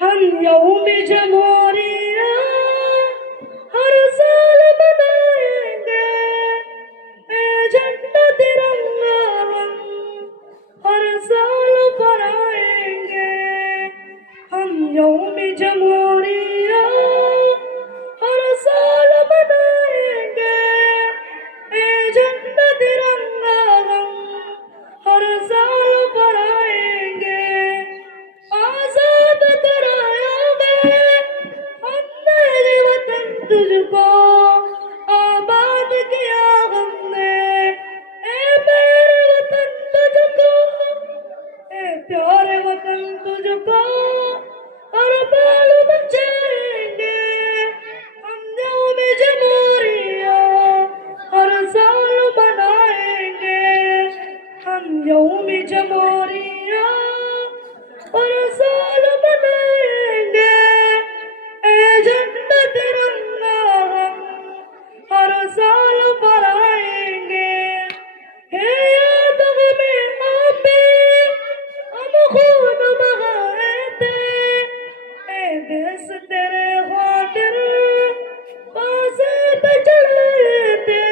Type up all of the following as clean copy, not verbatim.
हम यौम जमहूरिया हर साल मनाएंगे, ए झंडा तिरंगा हम हर साल फहराएंगे। हम यौम जमहूरिया हर साल मनाएंगे, ए झंडा तिरंगा हम हर साल फहराएंगे। आजाद कराएंगे हमने ये वतन तुझको, आबाद किया हमने ए मेरे वतन तुझको, ए प्यारे वतन तुझको हर पल बचाएंगे। हम यौम जमहूरिया हर साल मनाएंगे, हम यौम जमहूरिया हर साल मनाएंगे, ए झंडा तिरंगा हम हर साल फहराएंगे। हे याद हमें आपे हम खून बहाए थे, ए देश तेरे खातिर फांसी पे चढ़े थे।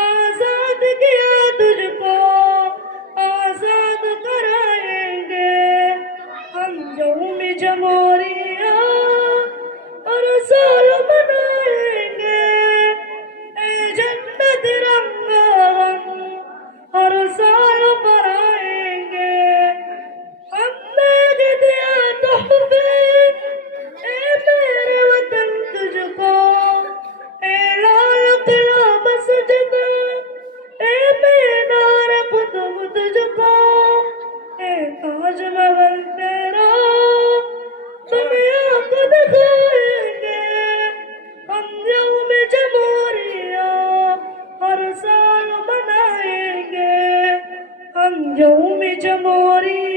आजाद किया तुझको, आजाद कराएंगे। हम यौम जमहूरिया हर साल मनाएंगे, ए झंडा तिरंगा हम हर साल फहराएंगे। हमने दिया तोहफे ए मेरे वतन तुझको, ए लाल किला मस्जिद ए मीनार कुतुब तुझको, ए ताजमहल तेरा दुनिया को दिखाएंगे। हम यौम जमहूरिया हर साल मनाएंगे, हम यौम जमहूरिया